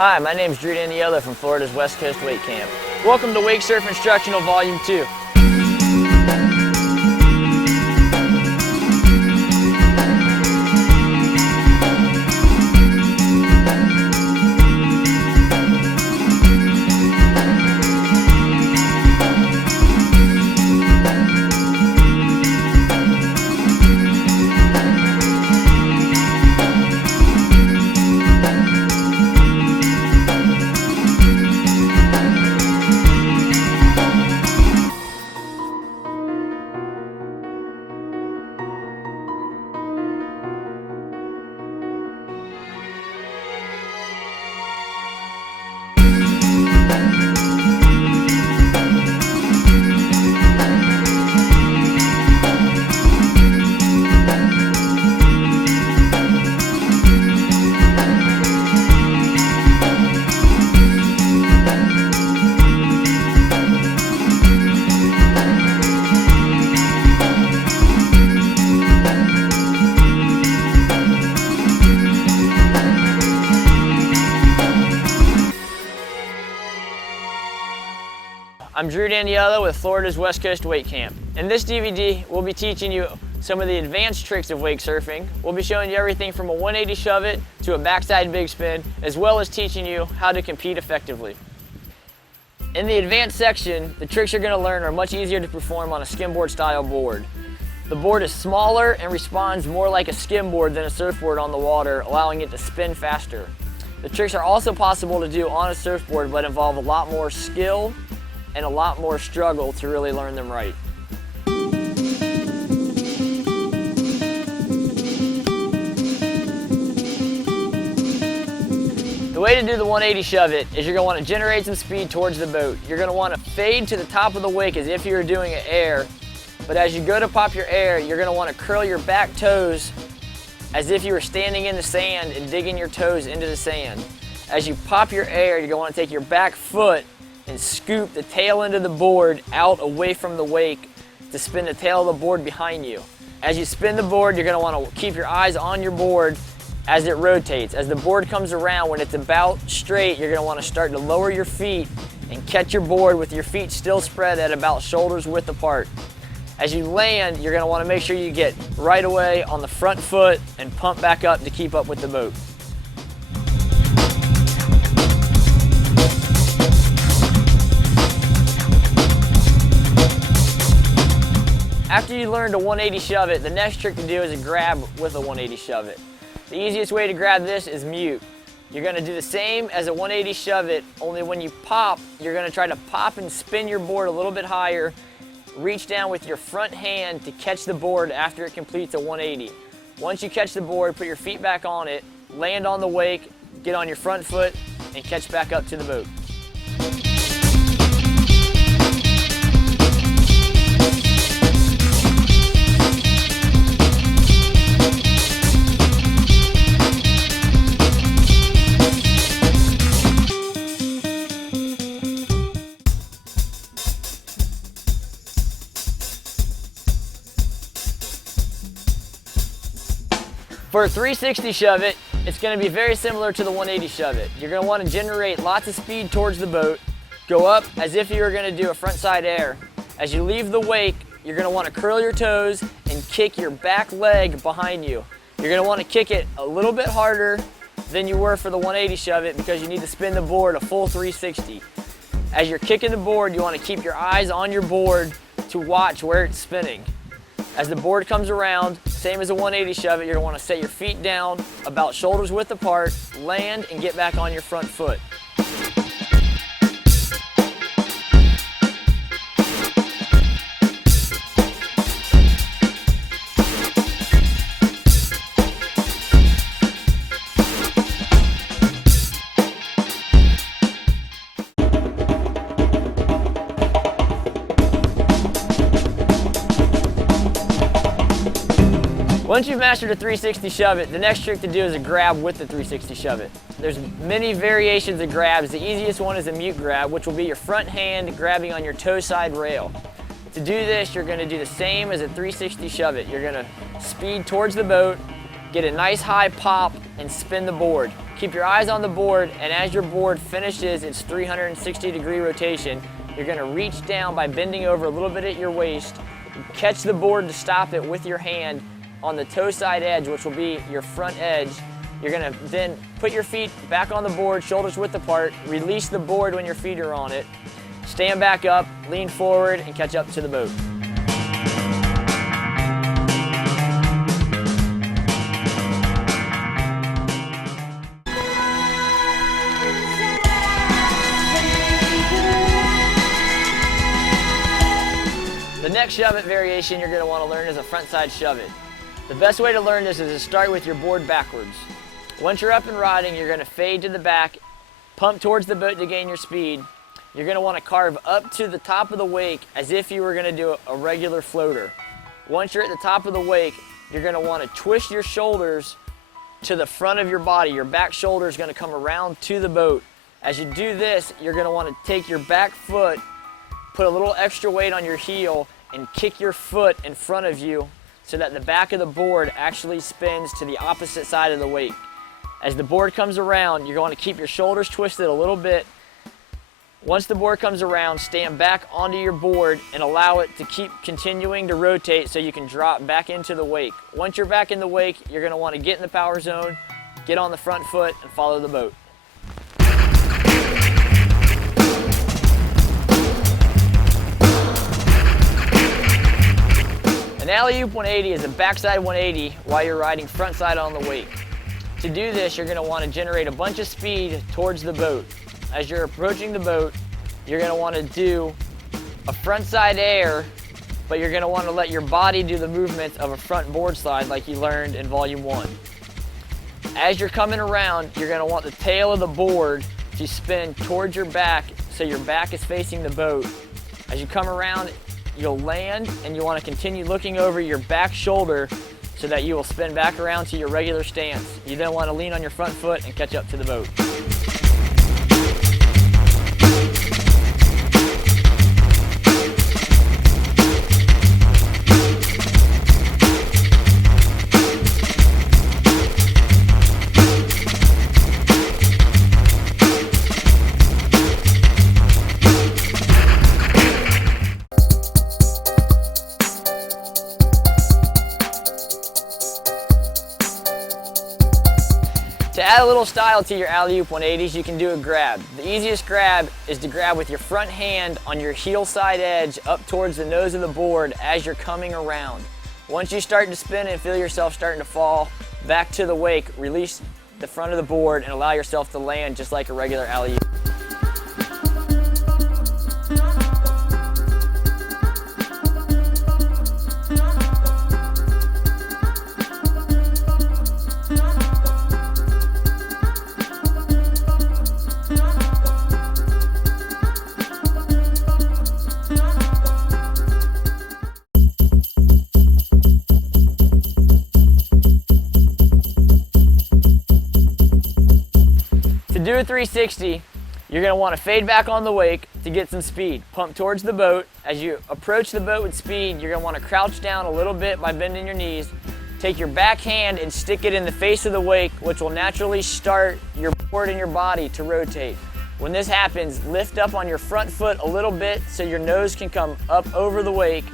Hi, my name is Drew Daniela from Florida's West Coast Wake Camp. Welcome to Wakesurf Instructional Volume 2. I'm Drew Daniela with Florida's West Coast Wake Camp. In this DVD, we'll be teaching you some of the advanced tricks of wake surfing. We'll be showing you everything from a 180 shove it to a backside big spin, as well as teaching you how to compete effectively. In the advanced section, the tricks you're going to learn are much easier to perform on a skimboard style board. The board is smaller and responds more like a skimboard than a surfboard on the water, allowing it to spin faster. The tricks are also possible to do on a surfboard, but involve a lot more skill and a lot more struggle to really learn them right. The way to do the 180 shove it is you're going to want to generate some speed towards the boat. You're going to want to fade to the top of the wake as if you were doing an air, but as you go to pop your air, you're going to want to curl your back toes as if you were standing in the sand and digging your toes into the sand. As you pop your air, you're going to want to take your back foot and scoop the tail end of the board out away from the wake to spin the tail of the board behind you. As you spin the board, you're going to want to keep your eyes on your board as it rotates. As the board comes around, when it's about straight, you're going to want to start to lower your feet and catch your board with your feet still spread at about shoulders width apart. As you land, you're going to want to make sure you get right away on the front foot and pump back up to keep up with the boat. After you learn to 180 shove it, the next trick to do is a grab with a 180 shove it. The easiest way to grab this is mute. You're going to do the same as a 180 shove it, only when you pop, you're going to try to pop and spin your board a little bit higher. Reach down with your front hand to catch the board after it completes a 180. Once you catch the board, put your feet back on it, land on the wake, get on your front foot, and catch back up to the boat. For a 360 shove it, it's going to be very similar to the 180 shove it. You're going to want to generate lots of speed towards the boat, go up as if you were going to do a front side air. As you leave the wake, you're going to want to curl your toes and kick your back leg behind you. You're going to want to kick it a little bit harder than you were for the 180 shove it because you need to spin the board a full 360. As you're kicking the board, you want to keep your eyes on your board to watch where it's spinning. As the board comes around, same as a 180 shove it, you're going to want to set your feet down about shoulders width apart, land, and get back on your front foot. Once you've mastered a 360 shove it, the next trick to do is a grab with the 360 shove it. There's many variations of grabs. The easiest one is a mute grab, which will be your front hand grabbing on your toe side rail. To do this, you're going to do the same as a 360 shove it. You're going to speed towards the boat, get a nice high pop, and spin the board. Keep your eyes on the board, and as your board finishes its 360-degree rotation, you're gonna reach down by bending over a little bit at your waist, catch the board to stop it with your hand on the toe side edge, which will be your front edge. You're gonna then put your feet back on the board, shoulders width apart, release the board when your feet are on it, stand back up, lean forward, and catch up to the boat. The next shove it variation you're going to want to learn is a front side shove it. The best way to learn this is to start with your board backwards. Once you're up and riding, you're going to fade to the back, pump towards the boat to gain your speed. You're going to want to carve up to the top of the wake as if you were going to do a regular floater. Once you're at the top of the wake, you're going to want to twist your shoulders to the front of your body. Your back shoulder is going to come around to the boat. As you do this, you're going to want to take your back foot, put a little extra weight on your heel, and kick your foot in front of you so that the back of the board actually spins to the opposite side of the wake. As the board comes around, you're going to keep your shoulders twisted a little bit. Once the board comes around, stand back onto your board and allow it to keep continuing to rotate so you can drop back into the wake. Once you're back in the wake, you're going to want to get in the power zone, get on the front foot, and follow the boat. An alley-oop 180 is a backside 180 while you're riding front side on the wake. To do this, you're going to want to generate a bunch of speed towards the boat. As you're approaching the boat, you're going to want to do a front side air, but you're going to want to let your body do the movements of a front board slide like you learned in Volume 1. As you're coming around, you're going to want the tail of the board to spin towards your back so your back is facing the boat. As you come around, you'll land, and you want to continue looking over your back shoulder so that you will spin back around to your regular stance. You then want to lean on your front foot and catch up to the boat. To add a little style to your alley-oop 180s, you can do a grab. The easiest grab is to grab with your front hand on your heel side edge up towards the nose of the board as you're coming around. Once you start to spin and feel yourself starting to fall back to the wake, release the front of the board and allow yourself to land just like a regular alley-oop. To do a 360, you're going to want to fade back on the wake to get some speed. Pump towards the boat. As you approach the boat with speed, you're going to want to crouch down a little bit by bending your knees. Take your back hand and stick it in the face of the wake, which will naturally start your board and your body to rotate. When this happens, lift up on your front foot a little bit so your nose can come up over the wake.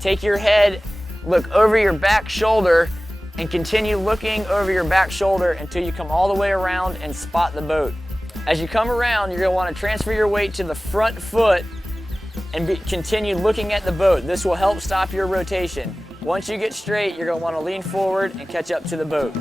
Take your head, look over your back shoulder, and continue looking over your back shoulder until you come all the way around and spot the boat. As you come around, you're going to want to transfer your weight to the front foot and continue looking at the boat. This will help stop your rotation. Once you get straight, you're going to want to lean forward and catch up to the boat.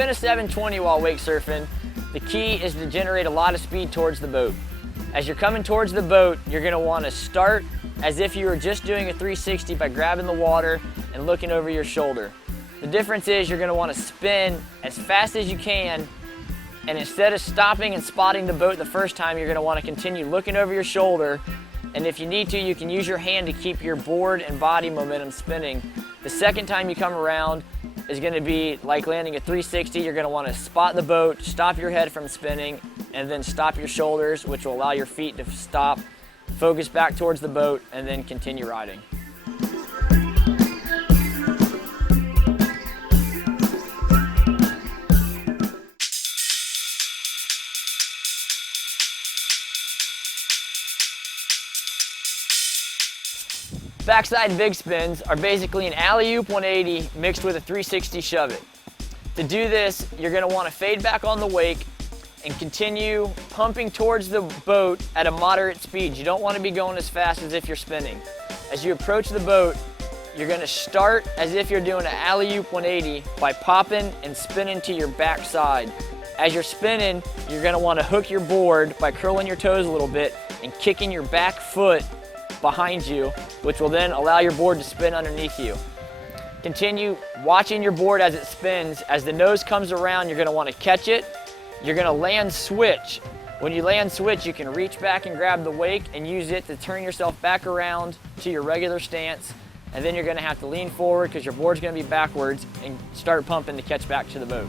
A 720 while wake surfing, the key is to generate a lot of speed towards the boat. As you're coming towards the boat, you're going to want to start as if you were just doing a 360 by grabbing the water and looking over your shoulder. The difference is you're going to want to spin as fast as you can, and instead of stopping and spotting the boat the first time, you're going to want to continue looking over your shoulder, and if you need to, you can use your hand to keep your board and body momentum spinning. The second time you come around, is going to be like landing a 360. You're going to want to spot the boat, stop your head from spinning, and then stop your shoulders, which will allow your feet to stop, focus back towards the boat, and then continue riding. Backside big spins are basically an alley-oop 180 mixed with a 360 shove it. To do this, you're going to want to fade back on the wake and continue pumping towards the boat at a moderate speed. You don't want to be going as fast as if you're spinning. As you approach the boat, you're going to start as if you're doing an alley-oop 180 by popping and spinning to your backside. As you're spinning, you're going to want to hook your board by curling your toes a little bit and kicking your back foot behind you, which will then allow your board to spin underneath you. Continue watching your board as it spins. As the nose comes around, you're going to want to catch it. You're going to land switch. When you land switch, you can reach back and grab the wake and use it to turn yourself back around to your regular stance. And then you're going to have to lean forward because your board's going to be backwards and start pumping to catch back to the boat.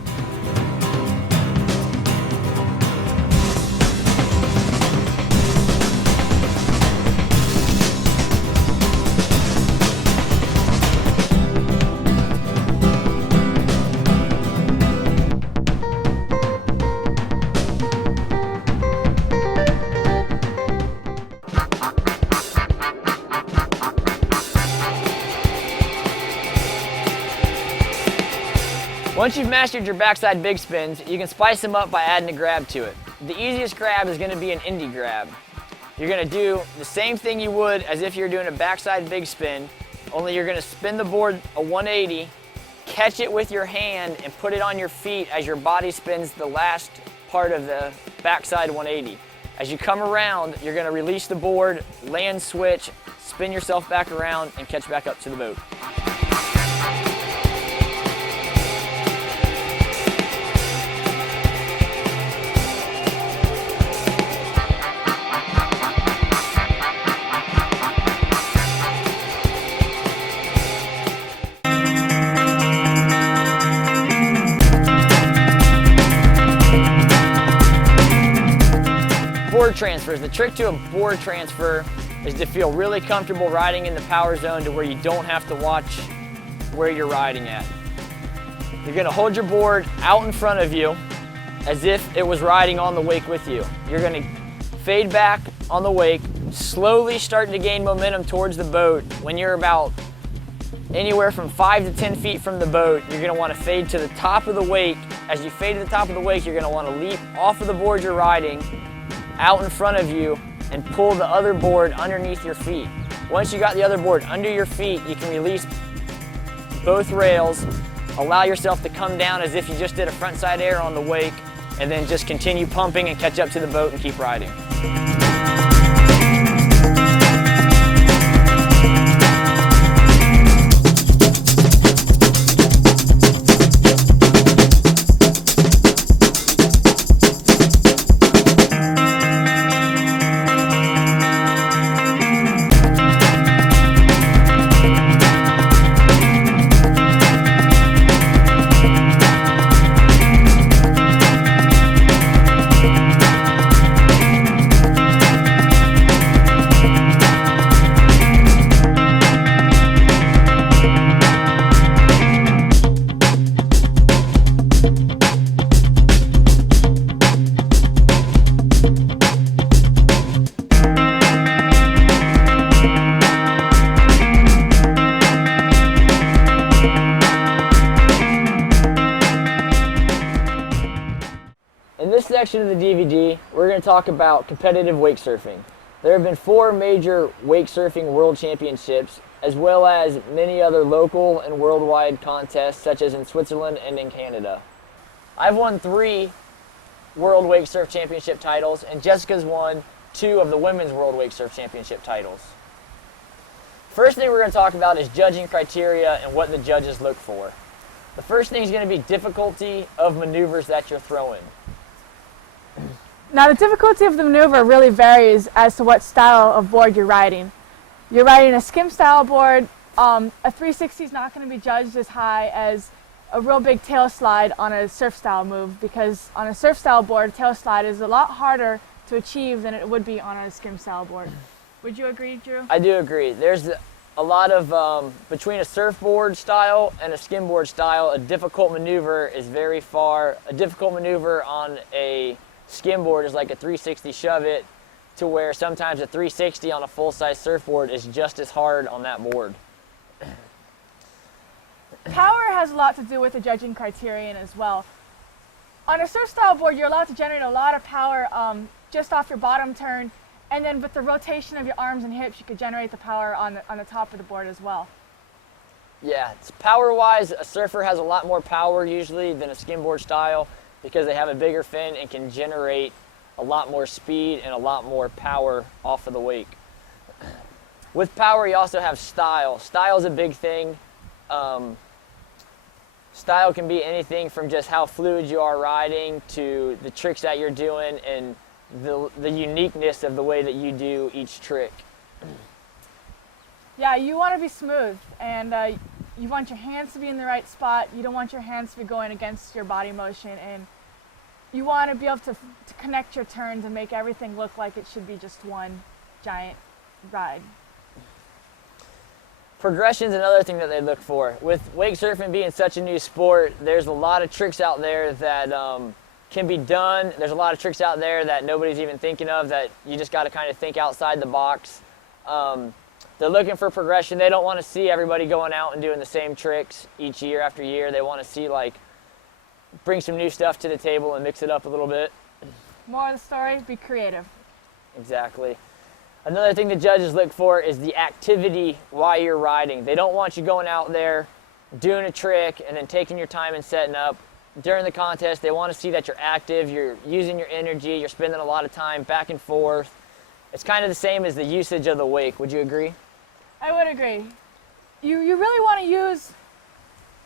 Once you've mastered your backside big spins, you can spice them up by adding a grab to it. The easiest grab is going to be an indie grab. You're going to do the same thing you would as if you're doing a backside big spin, only you're going to spin the board a 180, catch it with your hand, and put it on your feet as your body spins the last part of the backside 180. As you come around, you're going to release the board, land switch, spin yourself back around, and catch back up to the boat. Board transfers. The trick to a board transfer is to feel really comfortable riding in the power zone to where you don't have to watch where you're riding at. You're going to hold your board out in front of you as if it was riding on the wake with you. You're going to fade back on the wake, slowly starting to gain momentum towards the boat. When you're about anywhere from 5 to 10 feet from the boat, you're going to want to fade to the top of the wake. As you fade to the top of the wake, you're going to want to leap off of the board you're riding out in front of you and pull the other board underneath your feet. Once you got the other board under your feet, you can release both rails, allow yourself to come down as if you just did a frontside air on the wake, and then just continue pumping and catch up to the boat and keep riding. In this section of the DVD, we're going to talk about competitive wake surfing. There have been 4 major wake surfing world championships, as well as many other local and worldwide contests, such as in Switzerland and in Canada. I've won 3 World Wake Surf Championship titles, and Jessica's won 2 of the Women's World Wake Surf Championship titles. First thing we're going to talk about is judging criteria and what the judges look for. The first thing is going to be difficulty of maneuvers that you're throwing. Now the difficulty of the maneuver really varies as to what style of board you're riding. You're riding a skim style board, a 360 is not going to be judged as high as a real big tail slide on a surf style move, because on a surf style board, tail slide is a lot harder to achieve than it would be on a skim style board. Would you agree, Drew? I do agree. There's a lot of, between a surfboard style and a skimboard style, a difficult maneuver is very far. A difficult maneuver on a skimboard is like a 360 shove it, to where sometimes a 360 on a full-size surfboard is just as hard on that board. Power has a lot to do with the judging criterion as well. On a surf style board, you're allowed to generate a lot of power just off your bottom turn, and then with the rotation of your arms and hips, you could generate the power on the top of the board as well. Yeah, it's power-wise, a surfer has a lot more power usually than a skimboard style, because they have a bigger fin and can generate a lot more speed and a lot more power off of the wake. With power, you also have style. Style is a big thing. Style can be anything from just how fluid you are riding to the tricks that you're doing and the uniqueness of the way that you do each trick. Yeah, you want to be smooth, and you want your hands to be in the right spot. You don't want your hands to be going against your body motion, and you want to be able to connect your turns and make everything look like it should be just one giant ride. Progression is another thing that they look for. With wake surfing being such a new sport, there's a lot of tricks out there that can be done. There's a lot of tricks out there that nobody's even thinking of, that you just got to kind of think outside the box. They're looking for progression. They don't want to see everybody going out and doing the same tricks each year after year. They want to see, like, bring some new stuff to the table and mix it up a little bit. More of the story, be creative. Exactly. Another thing the judges look for is the activity while you're riding. They don't want you going out there doing a trick and then taking your time and setting up. During the contest, they want to see that you're active, you're using your energy, you're spending a lot of time back and forth. It's kind of the same as the usage of the wake. Would you agree? I would agree. You really want to use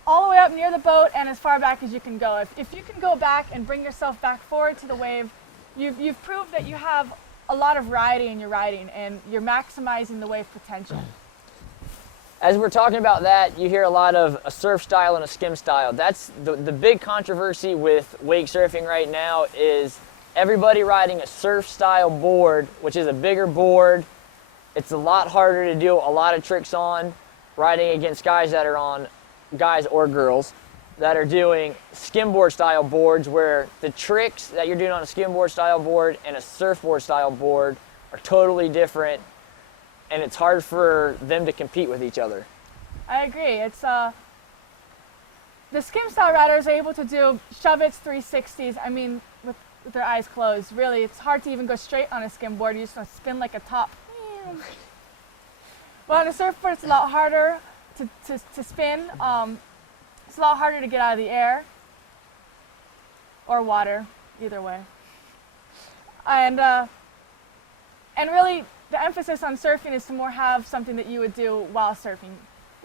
all the way up near the boat and as far back as you can go. If you can go back and bring yourself back forward to the wave, you've proved that you have a lot of variety in your riding, and you're maximizing the wave potential. As we're talking about that, you hear a lot of a surf style and a skim style. That's the big controversy with wake surfing right now, is everybody riding a surf style board, which is a bigger board. It's a lot harder to do a lot of tricks on, riding against guys or girls that are doing skimboard style boards, where the tricks that you're doing on a skimboard style board and a surfboard style board are totally different, and it's hard for them to compete with each other. I agree. It's the skim style riders are able to do shove-its, 360s, I mean, with their eyes closed. Really, it's hard to even go straight on a skimboard. You just want to spin like a top. But on a surfboard, it's a lot harder to spin. It's a lot harder to get out of the air or water, either way. And really, the emphasis on surfing is to more have something that you would do while surfing.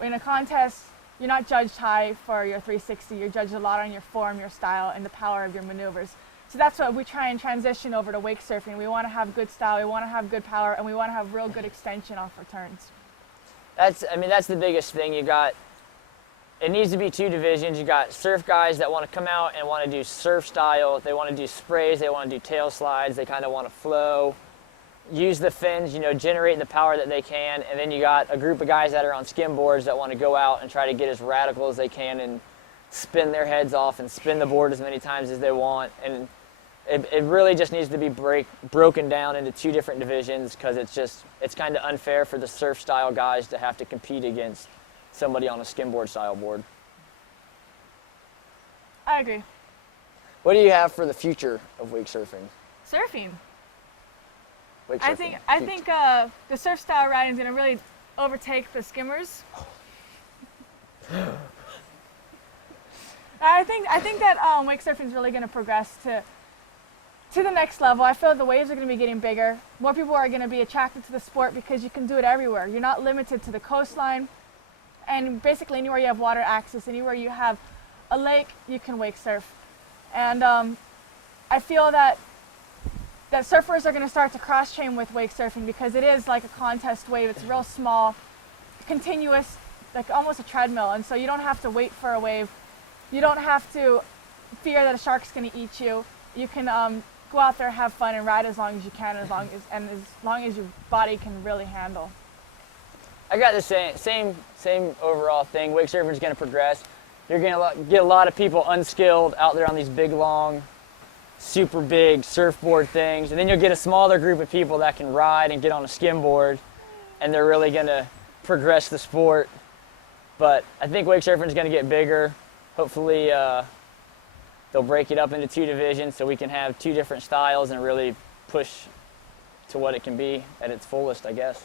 In a contest, you're not judged high for your 360. You're judged a lot on your form, your style, and the power of your maneuvers. So that's what we try and transition over to wake surfing. We want to have good style, we want to have good power, and we want to have real good extension off our turns. That's the biggest thing. It needs to be two divisions. You got surf guys that want to come out and want to do surf style. They want to do sprays, they want to do tail slides, they kind of want to flow, use the fins, generate the power that they can. And then you got a group of guys that are on skimboards that want to go out and try to get as radical as they can and spin their heads off and spin the board as many times as they want. And it really just needs to be broken down into two different divisions, because it's kind of unfair for the surf style guys to have to compete against somebody on a skimboard style board. I agree. What do you have for the future of wake surfing? Surfing. Wake I surfing. think the surf style riding is going to really overtake the skimmers. I think that wake surfing is really going to progress to the next level. I feel the waves are going to be getting bigger. More people are going to be attracted to the sport because you can do it everywhere. You're not limited to the coastline, and basically anywhere you have water access, anywhere you have a lake, you can wake surf. And I feel that surfers are going to start to cross-train with wake surfing, because it is like a contest wave. It's real small, continuous, like almost a treadmill, and so you don't have to wait for a wave You don't have to fear that a shark's going to eat you. You can go out there, have fun, and ride as long as you can, as long as your body can really handle. I got the same overall thing. Wake surfing is going to progress. You're going to get a lot of people unskilled out there on these big, long, super big surfboard things, and then you'll get a smaller group of people that can ride and get on a skimboard, and they're really going to progress the sport. But I think wake surfing is going to get bigger. Hopefully they'll break it up into 2 divisions so we can have 2 different styles and really push to what it can be at its fullest, I guess.